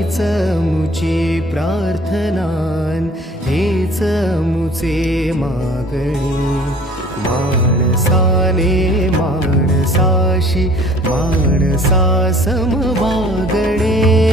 हीच मुची प्रार्थनान, हेच मुचे मागणी. माणसाने माणसाशी माणसा सम वागणे.